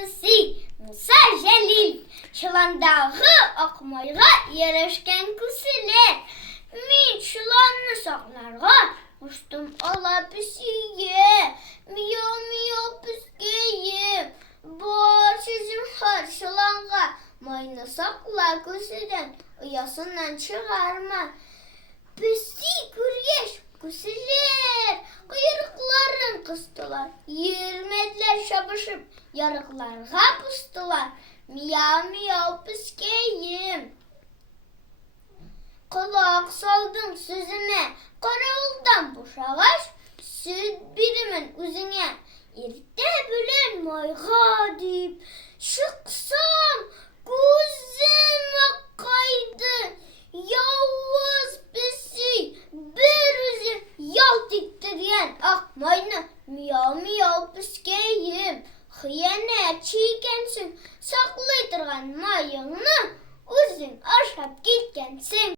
pisi Musa Celil. Çılandağı akmayga yarışken kusiler. Min çılanını saklarga uçtum ala pisiye. Miyav miyav piskeyim. Boğar sizin har çılanga. Mayını sakla kusiden uyasından çıkarma. Pisi kuryeş kusiler. Kuyruklarını kıstılar. Yürümediler şabışıp yarıklarga pustılar. Miyav miyav piskeyim. Kulak saldım sözüme. Karayoldan boşavaş. Süt birimin üzüne. İrte bilen mayga deyip. Çıksam gözüm akaydı. Yavuz pisi bir üzüm yalt ittiryen akmayını. Miyav miyav piskeyim. Hıyanet çiğkensin. Saklaytırgan mayını. Üzün aşap gitkensin.